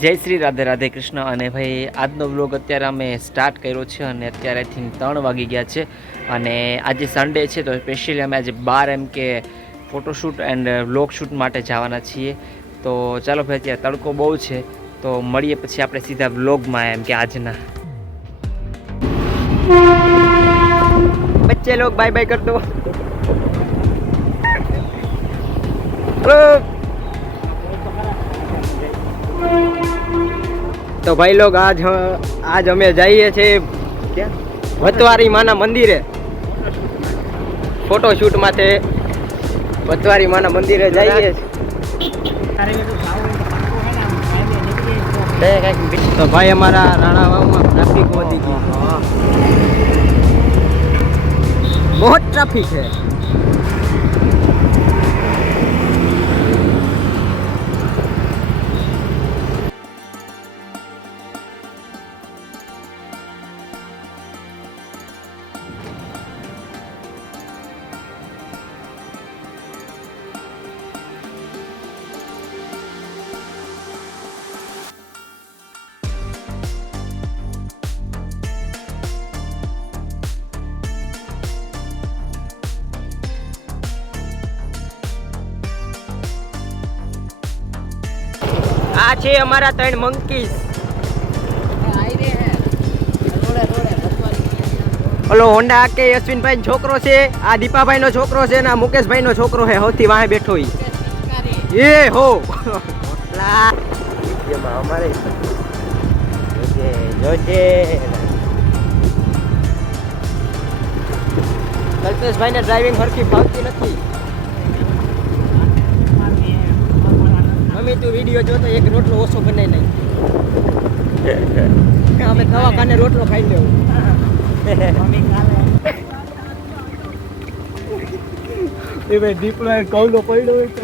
જય શ્રી રાધે રાધે કૃષ્ણ. અને ભાઈ, આજનો બ્લોગ અત્યારે અમે સ્ટાર્ટ કર્યો છે અને અત્યારે આઈ ત્રણ વાગી ગયા છે. અને આજે સન્ડે છે, તો સ્પેશિયલી અમે આજે બાર એમ કે ફોટોશૂટ એન્ડ વ્લોગ શૂટ માટે જવાના છીએ. તો ચાલો ભાઈ, અત્યારે તડકો બહુ છે. તો મળીએ પછી આપણે સીધા વ્લોગમાં એમ કે આજના. બચ્ચે લોગ બાય બાય કર દો તો ભાઈ લોગ આજ આજ અમે જઈએ છીએ વતવારી માના મંદિરે. ફોટો શૂટ માટે વતવારી માના મંદિરે જઈએ તો ભાઈ અમારા રાણાવાવમાં ટ્રાફિક વધી ગઈ બહુ ટ્રાફિક છે. આ છે અમારા ત્રણ મંકીસ ઓલો હોન્ડા કે અશ્વિનભાઈ નો છોકરો છે આ દીપાભાઈ નો છોકરો છે ને આ મુકેશભાઈ નો છોકરો છે. સૌથી વાહે બેઠો એ હો. અમારે જોજે જોજે કલ્પેશભાઈ ને ડ્રાઇવિંગ હરખી ફાવતી નથી. મમ્મી તું વીડિયો જોતો એક રોટલો ઓછો બનાવી નાખ. અમે દવાખાને રોટલો ખાઈ લેવું. એ ભાઈ દીપડો એ કૌલો પડ્યો હોય તો.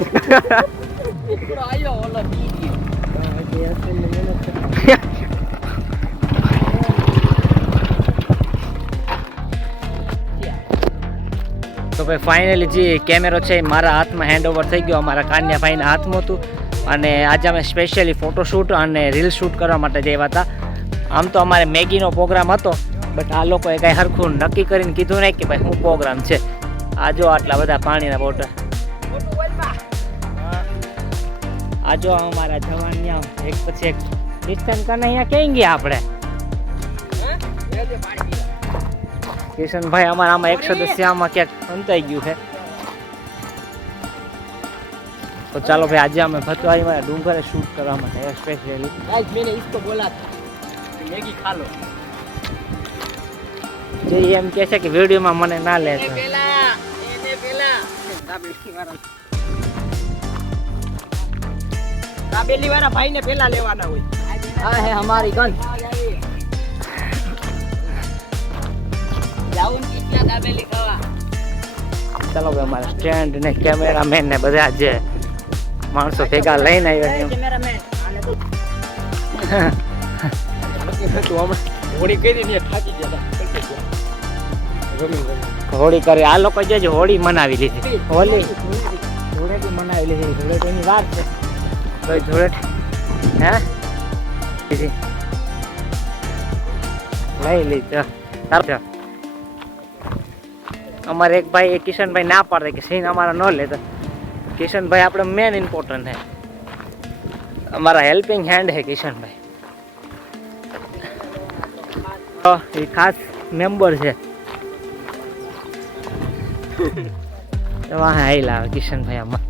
તો ભાઈ ફાઇનલી જે કેમેરો છે એ મારા હાથમાં હેન્ડ ઓવર થઈ ગયો. અમારા કાન્યાભાઈના હાથમાં હતું. અને આજે અમે સ્પેશિયલી ફોટોશૂટ અને રીલ શૂટ કરવા માટે જયા હતા. આમ તો અમારે મેગીનો પ્રોગ્રામ હતો બટ આ લોકોએ કાંઈ હરખું નક્કી કરીને કીધું નહીં કે ભાઈ શું પ્રોગ્રામ છે. આ જો આટલા બધા પાણીના બોટલ આ જો અમારા જવાન એક પછી એક કિશન કને અહીંયા ક્યાં ગયા આપણે? કિશનભાઈ અમારા આમાં એક સદસ્ય આમાં ક્યાંક અંતાઈ ગયું છે. તો ચાલો ભાઈ આજે અમે ફતવાઈમાં ડુંગરે શૂટ કરવા માટે સ્પેશિયલી આજ મેને ઇસકો બોલા મેગી ખા જે એમ કહે છે કે વિડીયોમાં મને ના લે છે. પેલા એને પેલા. દાબેલી વાળા દાબેલી વાળા ભાઈને પેલા લેવાના હોય. આ હે અમારી ગન. જાઉં કેટલા દાબેલી ખાવા. ચાલો ભાઈ અમારા સ્ટેન્ડ ને કેમેરામેન ને બધા જે માણસો ભેગા લઈને આવ્યા હોળી કરી આ લોકો જે હોળી મનાવી લીધી. હોળી? ધૂળેટી મનાવી લીધી. ધૂળેટીની વાત છે. ધૂળેટી હે? લીધી. લઈ લીધો. ચાલો અમારે એક ભાઈ એ કિશનભાઈ ના પાડે કે સીન અમારા ન લેતા. કિશનભાઈ આપણે મેન ઇમ્પોર્ટન્ટ હે. અમારા હેલ્પિંગ હેન્ડ હે કિશનભાઈ. તો એ ખાસ મેમ્બર છે. વાહ આઈ લાવે કિશનભાઈ આમાં.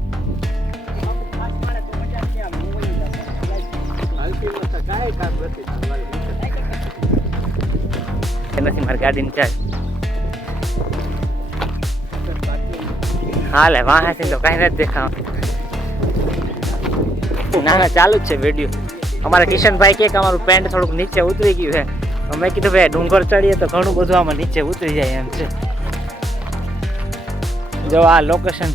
નથી. મારી ગાડીની ચાલ હાલે, વાહ તો કાંઈ નથી દેખાવ ના ના ચાલુ જ છે વીડિયો અમારા કિશનભાઈ કે અમારું પેન્ટ થોડુંક નીચે ઉતરી ગયું છે. અમે કીધું, ભાઈ, ડુંગર ચડીએ તો ઘણું બધું આમાં નીચે ઉતરી જાય એમ છે. જો આ લોકેશન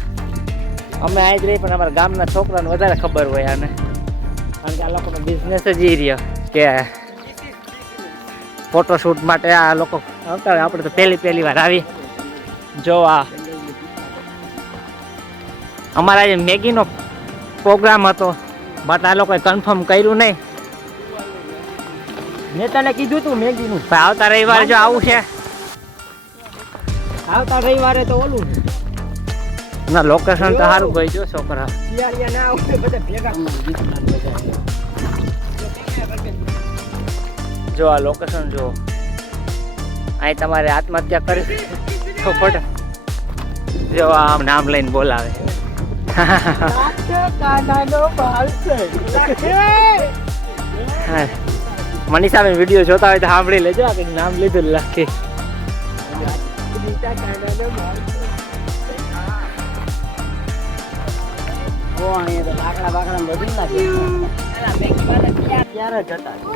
અમે આજ રહી પણ અમારા ગામના છોકરાને વધારે ખબર હોય આને. કારણ કે આ લોકોનો બિઝનેસ જ એ રહ્યો કે ફોટોશૂટ માટે આ લોકો આવતા હોય. આપણે તો પહેલી પહેલી વાર આવી. જો આ અમારા જે મેગીનો પ્રોગ્રામ હતો બટ આ લોકોએ કન્ફર્મ કર્યું નહીં. મેં તને કીધું તું મેગીનું. આવતા રવિવારે જો આવું છે. આવતા રવિવારે તો ઓલું. ના લોકેશન તો સારું ભાઈ જો છોકરા. જો આ લોકેશન જો અહીં તમારે આત્મહત્યા કરી. જો આમ નામ લઈને બોલાવે. હા. મનીષા બેન વીડિયો જોતા હોય તો સાંભળી લેજો. આ નામ લીધું લખી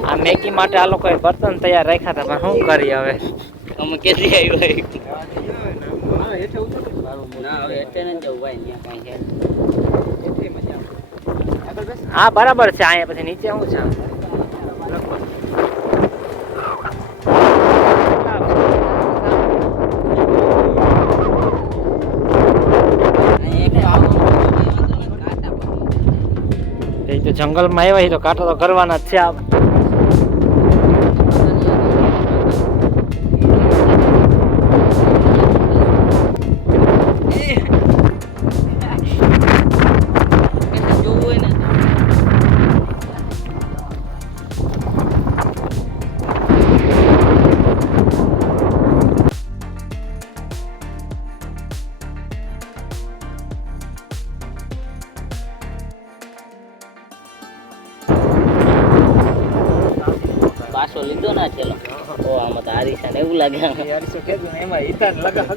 આ મેગી માટે આ લોકોએ બર્તન તૈયાર રાખ્યા હતા પણ શું કરી હવે? અમે કેટલી આવ્યું હા, બરાબર છે, અહીંયા પછી નીચે શું છે. જંગલમાં આવ્યા તો કાંટા તો કરવાના જ છે આ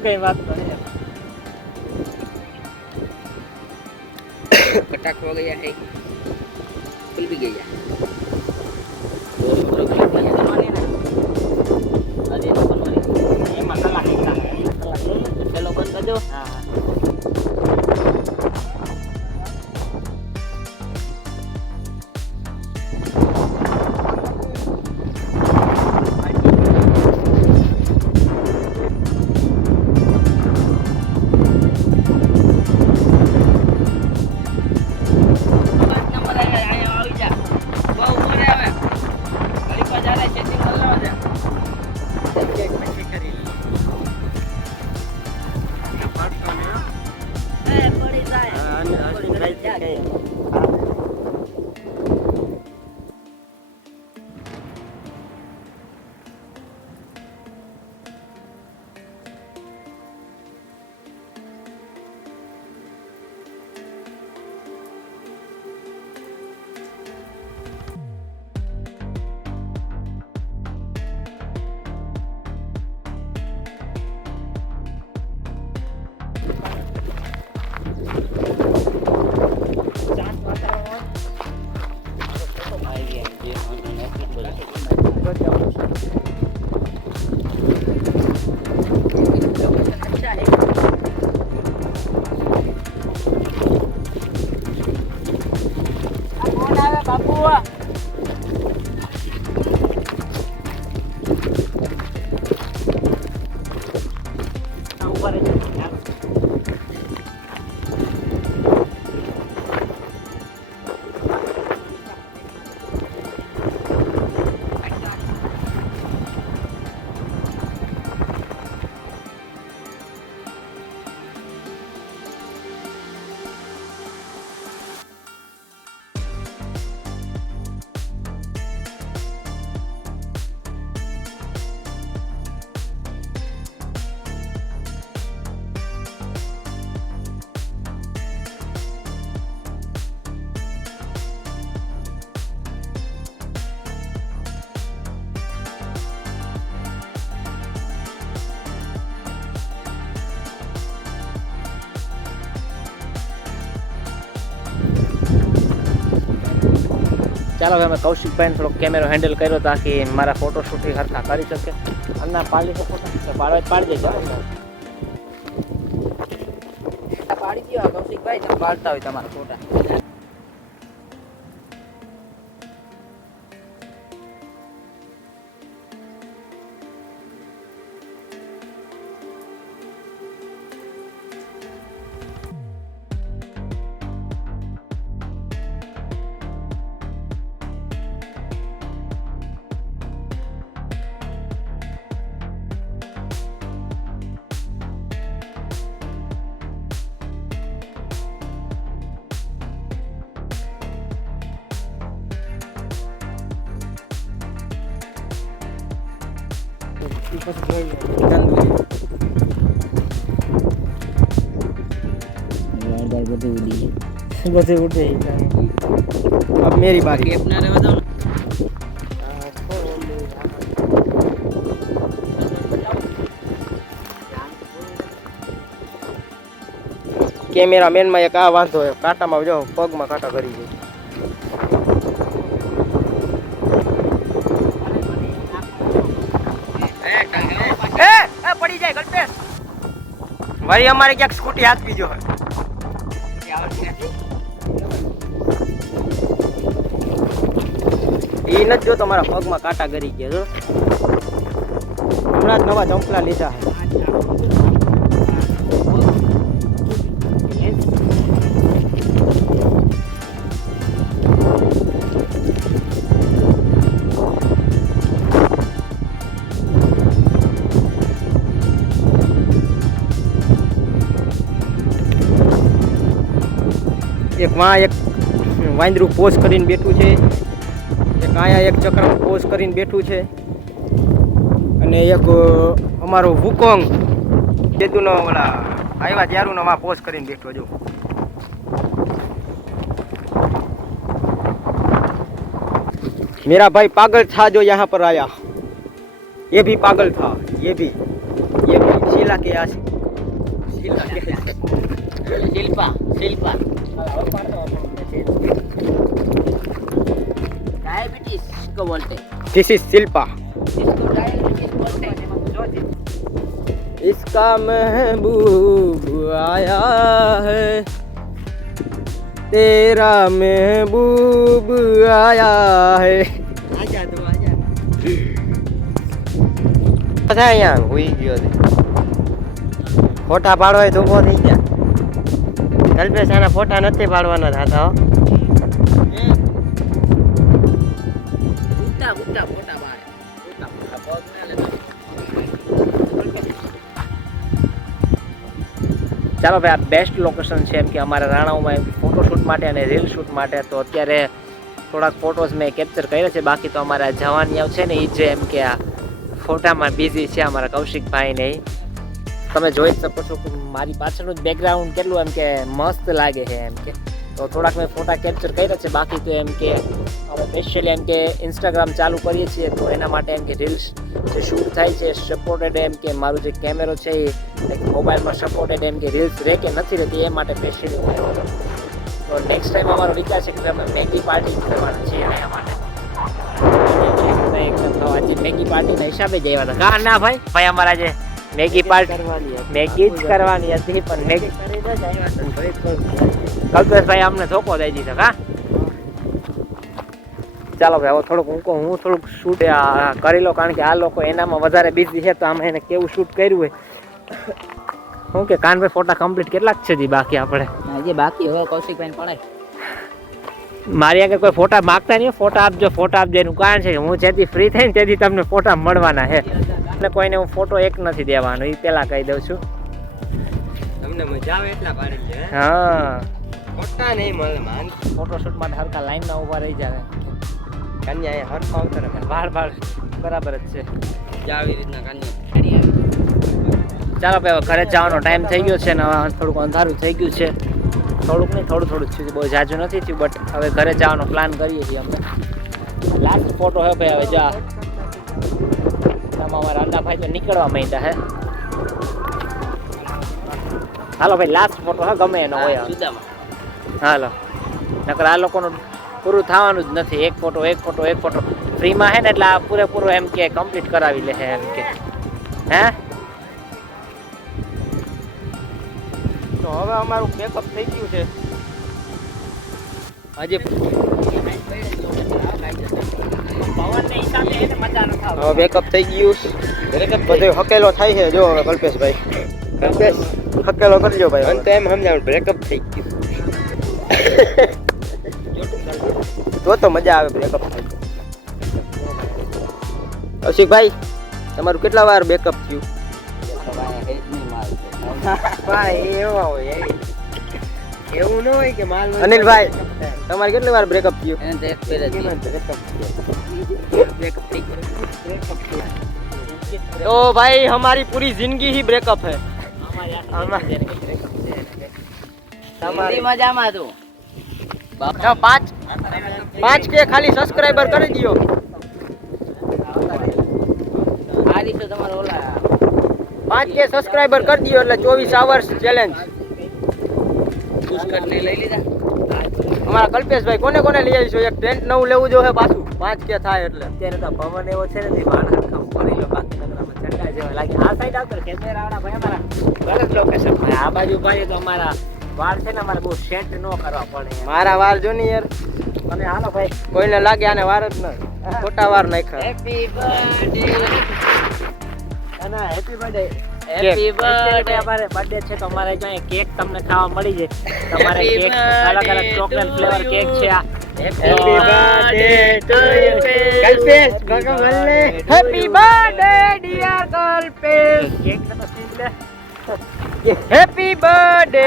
ઈતાન લગા હગાઈ વાત કરી ફટાક હો ગયા હે ખુલ भी गया ચાલો અમે કૌશિકભાઈને થોડોક કેમેરો હેન્ડલ કર્યો તાકી મારા ફોટો શૂટિંગ હરખા કરી શકે. અને પાડી શકો તો પાડવા પાડી દેજો. પાડી ગયો કૌશિકભાઈ, તમે પાડતા હોય તમારા ફોટા બધું ઉડી બધું ઉડે अब मेरी बारी કેપ ના રહેવા દો કેમેરામેનમાં એક આ વાંધો છે કાંટામાં જો પગમાં કાંટા કરી જાય વળી અમારે ક્યાંક સ્કૂટી હાથવી જો એ નથી જો તમારા પગમાં કાંટા ગરી ગયા, જો. હમણાં જ નવા ચંપલા લીધા છે. એક વાં એક વાંદરું પોઝ કરીને બેઠું છે એક અહીંયા એક ચક્ર પોઝ કરીને બેઠું છે અને એક અ, અમારો વુકોંગ કેતુનો ઓલા આવ્યા ત્યારુનો માં પોઝ કરીને બેઠો જો मेरा भाई पागल था जो यहाँ पर आया ये भी पागल था ये भी ये भी शीला के आस शीला के શિલ્પા શિલ્પા डायबिटीज को बोलते हैं। दिस इज शिल्पा इसको डायबिटीज बोलते हैं। इसका महबूब आया है तेरा महबूब आया है आजा तू आजा બધા અહીંયા હોઈ ગયો છે ફોટા પાડવા હોય તો ઊભો થઈ ગયા કલ્પેશ આના ફોટા નથી પાડવાના થતા હો. ચાલો ભાઈ આ બેસ્ટ લોકેશન છે એમ કે અમારા રાણાઓમાં ફોટોશૂટ માટે અને રીલ શૂટ માટે. તો અત્યારે થોડાક ફોટોઝ મેં કેપ્ચર કર્યા છે. બાકી તો અમારા જવાની છે ને એ જે એમ કે આ ફોટામાં બિઝી છે અમારા કૌશિકભાઈ ને. તમે જોઈ શકો છો કે મારી પાછળનું જ બેકગ્રાઉન્ડ કેટલું એમ કે મસ્ત લાગે છે એમ કે. તો થોડાક મેં ફોટા કેપ્ચર કર્યા છે, બાકી તો એમ કે અમે સ્પેશિયલી એમ કે ઇન્સ્ટાગ્રામ ચાલુ કરીએ છીએ તો એના માટે એમ કે રીલ્સ જે શૂટ થાય છે સપોર્ટેડ એમ કે મારું જે કેમેરો છે એ મોબાઈલમાં સપોર્ટેડ એમ કે રીલ્સ રહે કે નથી રહેતી એ માટે સ્પેશિયલી તો નેક્સ્ટ ટાઈમ અમારો વિચાર છે કે અમે મેગી પાર્ટી કરવાના છીએ એના માટે. મેગી પાર્ટીના હિસાબે જ આવ્યા હતા. કા ના ભાઈ ભાઈ અમારા જે મેગી પાર્ટી મેગી જ કરવાની હતી પણ મેગી કલ્પેશભાઈ અમને ધોકો દઈ દીધો હા? ચાલો ભાઈ હવે થોડુંક હું કહું હું થોડુંક શૂટ કરી લો કારણ કે આ લોકો એનામાં વધારે બિઝી છે તો આમાં એને કેવું શૂટ કર્યું હોય. શું કે કાનભાઈ ફોટા કમ્પ્લીટ કેટલાક છે જી બાકી આપણે? હજી બાકી હવે કૌશિકભાઈ પડાય. મારી આગળ કોઈ ફોટા માગતા નહીં ફોટા આપજો ફોટા આપજો એનું કારણ છે કે હું જેથી ફ્રી થઈને તેથી તમને ફોટા મળવાના છે. એટલે કોઈને હું ફોટો એક નથી દેવાનો એ પહેલાં કહી દઉં છું. તમને મજા આવે એટલા પાડી હા? ફોટા નહીં મળે માન. ફોટોશૂટ માટે હરકા લાઈનમાં ઊભા રહી જાય કન્યા એ હર પાવતર બાર બાર બરાબર જ છે. આવી રીતના કન્યા. ચાલો ભાઈ ઘરે જવાનો ટાઈમ થઈ ગયો છે ને હવે થોડુંક અંધારું થઈ ગયું છે. થોડુંક નહીં થોડું થોડું થયું બહુ જાજુ નથી થયું બટ હવે ઘરે જવાનો પ્લાન કરીએ છીએ અમે. લાસ્ટ ફોટો હે ભાઈ હવે જા. અમારા અંડાભાઈ તો નીકળવા માંડ્યા હે. હાલો ભાઈ લાસ્ટ ફોટો હે ગમે એનો હોય. હાલો. નકર આ લોકોનું પૂરું થવાનું જ નથી. એક ફોટો એક ફોટો એક ફોટો ફ્રીમાં હે ને એટલે આ પૂરેપૂરો એમ કે કમ્પ્લીટ કરાવી લે એમ કે. હે? તો હવે અમારું બેકઅપ થઈ ગયું છે. ન હવે બેકઅપ થઈ ગયું બધો હકેલો થાય છે. જો હવે કલ્પેશભાઈ. કલ્પેશ? હકેલો કરજો ભાઈ મને તો એમ સમજાવું બ્રેકઅપ થઈ ગયું. તો તો મજા આવે બ્રેકઅપ થઈ અશિકભાઈ તમારું કેટલા વાર બેકઅપ થયું? એવા હોય એવું ન હોય કે માલ અનિલભાઈ તમારે કેટલી વાર બ્રેકઅપ થયું એને તો એક ફેર જ બ્રેકઅપ બ્રેકઅપ થઈ ગયો तो भाई हमारी पूरी जिंदगी ही ब्रेकअप है અમારી આખી આમાં. જિંદગી breakup છે એને કે. હિન્દી મજામાં તું तो पाँच पाँच के खाली सब्सक्राइबर कर दियो આરીસો તમારો ઓલા પાંચ કે સબસ્ક્રાઈબર કરી દો એટલે ચોવીસ આવર્સ ચેલેન્જ અમારા કલ્પેશભાઈ કોને કોને લઈ આવીશું? એક ટેન્ટ નવું લેવું જોઈએ પાછું. પાંચ કે થાય એટલે. અત્યારે તો પવન એવો છે ને માણસ કામ કરી લો બાકી નગરમાં ઠંડા જેવા લાગે. આ સાઈડ આવતો કેમેરા વાળા ભાઈ અમારા ગલત લોકેશન ભાઈ આ બાજુ ભાઈ તો અમારા વાળ છે ને અમારે બહુ સેટ ન કરવા પડે મારા વાળ જો ને યાર. અને હાલો ભાઈ. કોઈને લાગે આને વાર જ ન. ખોટા વાર નાખ્યા. હેપી બર્થડે અને હેપી બર્થડે હેપી બર્થડે અમારે બર્થડે છે તો અમારે જો કેક તમને ખાવા મળી જાય. તમારે કેક અલગ અલગ ચોકલેટ ફ્લેવર કેક છે આ. Happy birthday to you Kalpesh ગગમલ્લે happy birthday dear Kalpesh cake તો સીધ હેપી બર્થડે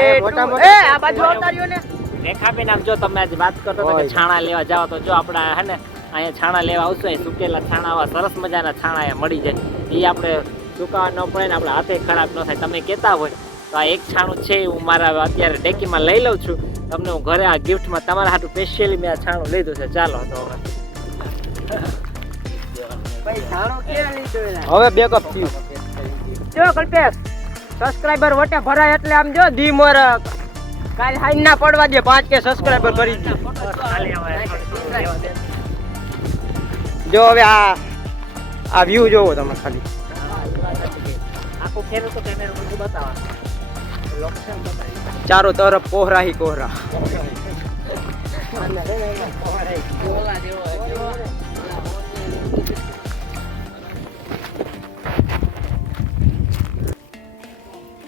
એ આ બાજુ અવતાર્યો ને. રેખાબેન આમ જો તમે આજે વાત કરતો તો કે છાણા લેવા જાઓ તો જો આપણા હે ને અહીંયા છાણા લેવા આવશો. સુકેલા છાણા આવા સરસ મજાના છાણા મળી જાય. એ આપણે સુકાવા ન પડે ને આપણે હાથે ખરાબ ન થાય. તમે કહેતા હોય તો આ એક છાણું છે હું મારા અત્યારે ડેકીમાં લઈ લઉં છું. તમને હું ઘરે આ ગિફ્ટમાં તમારા હાટું સ્પેશિયલી મેં આ છાણું લીધું છે. ચાલો તો હવે. હવે બેકઅપ થયું. જો કલ્પેશ સબસ્ક્રાઇબર વટે ભરાય એટલે આમ જો ધી મોર કાલ હાઈ ના પડવા દે પાંચ કે સબસ્ક્રાઇબર કરી દે. જો હવે આ આ વ્યૂ જોવો તમે ખાલી. આખું ફેરવું તો કેમેરો બધું બતાવવાનું લોકેશન બતાવી ચારો તરફ કોહરા હી કોહરા.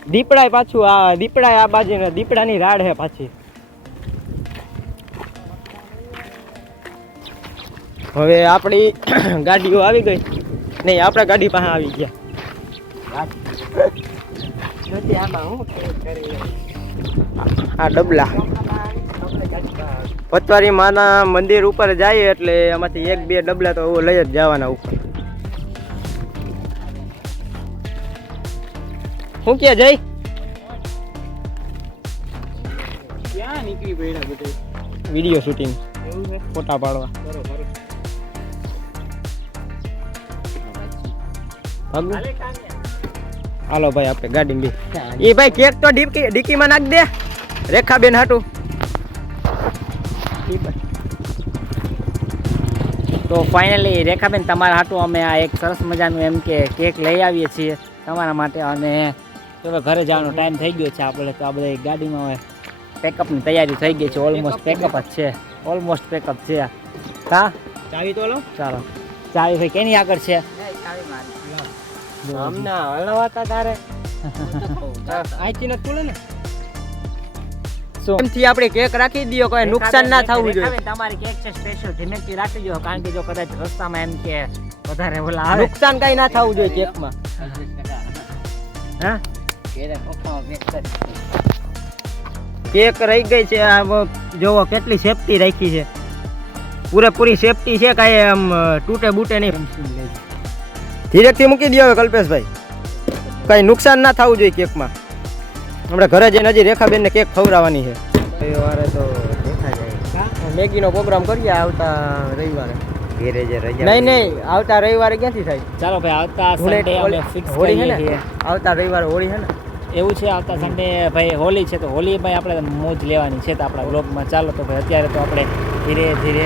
દીપડાય પાછું આ, દીપડાય આ બાજુ દીપડાની રાડ હે પાછી. હવે આપણી ગાડીઓ આવી ગઈ. નહીં, આપણા ગાડી પાસે આવી ગયા. આ ડબલા. પતવારી માના મંદિર ઉપર જઈએ એટલે એમાંથી એક બે ડબલા તો લઈ જ જવાના ઉપર. શું ક્યાં નીકળી પડ્યા બધું? Video shooting. ફોટા પાડવા. બરોબર? હાલે ભાઈ આપણે ગાડી બી એ ભાઈ કેક તો ડીકી ડીકીમાં નાખ દે. રેખાબેન હાટું. તો ફાઇનલી રેખાબેન તમારા હાટું અમે આ એક સરસ મજાનું એમ કે કેક લઈ આવીએ છીએ તમારા માટે. અને હવે ઘરે જવાનો ટાઈમ થઈ ગયો છે આપણે તો આ બધા ગાડીમાં હવે પેકઅપની તૈયારી થઈ ગઈ છે. ઓલમોસ્ટ પેકઅપ જ છે. ઓલમોસ્ટ પેકઅપ છે હા ચાવી તો લો ચાલો. ચાવી ભાઈ કેની આગળ છે? હમણાં હળવાતા તારે. આઈથી ને? એમથી આપણે કેક રાખી દઈએ કોઈ નુકસાન ના થવું જોઈએ. તમારી કેક છે સ્પેશિયલ ધીમેથી રાખી દો કારણ કે જો કદાચ રસ્તામાં એમ કે વધારે ઓલા આવે. નુકસાન કઈ ના થવું જોઈએ કેકમાં હા. કેક રહી ગઈ છે આ જોવો કેટલી સેફટી રાખી છે. પૂરેપૂરી સેફટી છે કાંઈ આમ તૂટે બૂટે નહીં. ધીરેકથી મૂકી દો હવે કલ્પેશભાઈ. કંઈ નુકસાન ના થવું જોઈએ કેકમાં. આપણે ઘરે જઈને હજી રેખાબેનને કેક ખવડાવવાની છે. રવિવારે તો દેખા જાય. મેગીનો પ્રોગ્રામ કરીએ આવતા રવિવારે. ઘેરે જે રજા નહીં નહીં આવતા રવિવારે ક્યાંથી થાય? ચાલો ભાઈ આવતા સન્ડે અમે ફિક્સ હોળી છે ને? આવતા રવિવારે હોળી છે ને? એવું છે આવતા સન્ડે ભાઈ હોલી છે તો હોલી ભાઈ આપણે મોજ લેવાની છે તો આપણા બ્લોગમાં ચાલો તો ભાઈ અત્યારે તો આપણે ધીરે ધીરે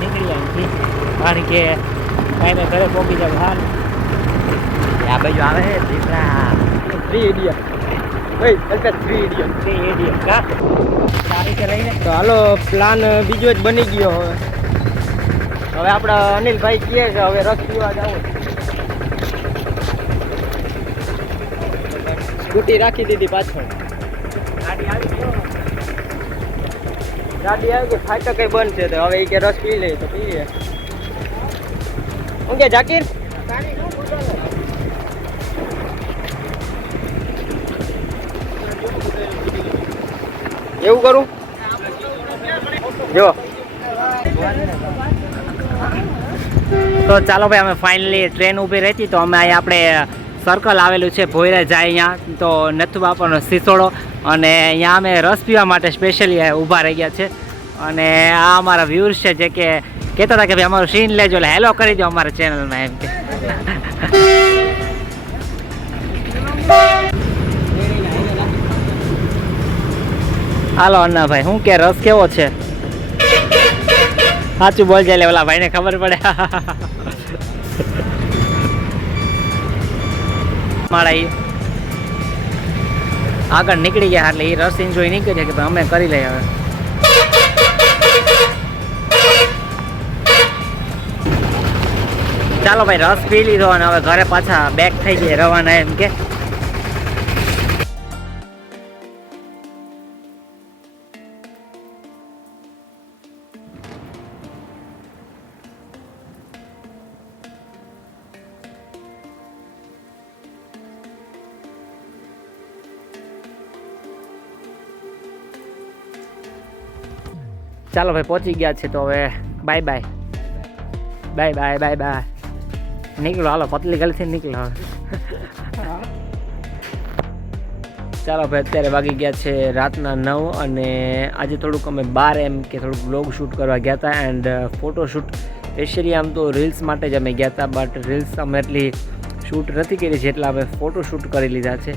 નીકળી જાય કારણ કે કાંઈ ઘરે પહોંચી જાવ હાલ આ બાજુ આવે છે દીપડા. થ્રી ઇડિયટ ભાઈ કલ્પેશ થ્રી ઇડિયટ થ્રી એડિયમ કા સારી રીતે લઈને તો હાલો પ્લાન બીજો જ બની ગયો હવે. હવે આપણા અનિલભાઈ કહે કે હવે રસ પીવા જાવ. સ્કૂટી રાખી દીધી પાછળ. ગાડી આવી ગયો ગાડી આવી ગઈ ફાટક કઈ બંધ છે તો હવે એ કે રસ પી લે તો પીએ કે જાકીર. એવું કરું? જો. તો ચાલો ભાઈ, અમે ફાઇનલી ટ્રેન ઊભી રહેતી, તો અમે અહીંયા આપણે સર્કલ આવેલું છે, ભોયરા જાય અહીંયા. તો નથુ બાપાનો સિસોડો. અને અહીંયા અમે રસ પીવા માટે સ્પેશિયલી ઊભા રહી ગયા છે. અને આ અમારા વ્યૂર્સ છે, જે કે કહેતા હતા કે ભાઈ અમારું સીન લેજો, એટલે હેલો કરી દો અમારા ચેનલમાં એમ કે. હાલો અન્નાભાઈ શું કે રસ કેવો છે? સાચું બોલ જાય ઓલા ભાઈને ખબર પડે. મારા એ આગળ નીકળી ગયા એટલે એ રસ એન્જોય નહીં કરીએ કે ભાઈ અમે કરી લઈએ હવે. ચાલો ભાઈ, રસ પી લીધો અને હવે ઘરે પાછા બેક થઈ જાય રવાના એમ કે. ચાલો ભાઈ, પહોંચી ગયા છે તો હવે bye bye bye bye bye bye નીકળો, હાલો, પતલી ગલીથી નીકળો. ચાલો, ભાઈ, અત્યારે વાગી ગયા છે રાતના નવ અને આજે થોડુંક અમે બાર એમ કે થોડુંક બ્લોગ શૂટ કરવા ગયા હતા એન્ડ ફોટોશૂટ સ્પેશિયલી આમ તો રીલ્સ માટે જ અમે ગયા હતા બટ રીલ્સ અમે એટલી શૂટ નથી કરી જેટલા અમે ફોટો શૂટ કરી લીધા છે.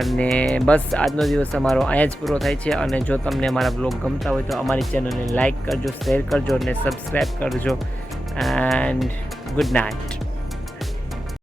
અને બસ, આજનો દિવસ અમારો અહીંયા જ પૂરો થાય છે અને જો તમને અમારા બ્લોગ ગમતા હોય તો અમારી ચેનલને લાઇક કરજો શેર કરજો અને સબસ્ક્રાઈબ કરજો. And good night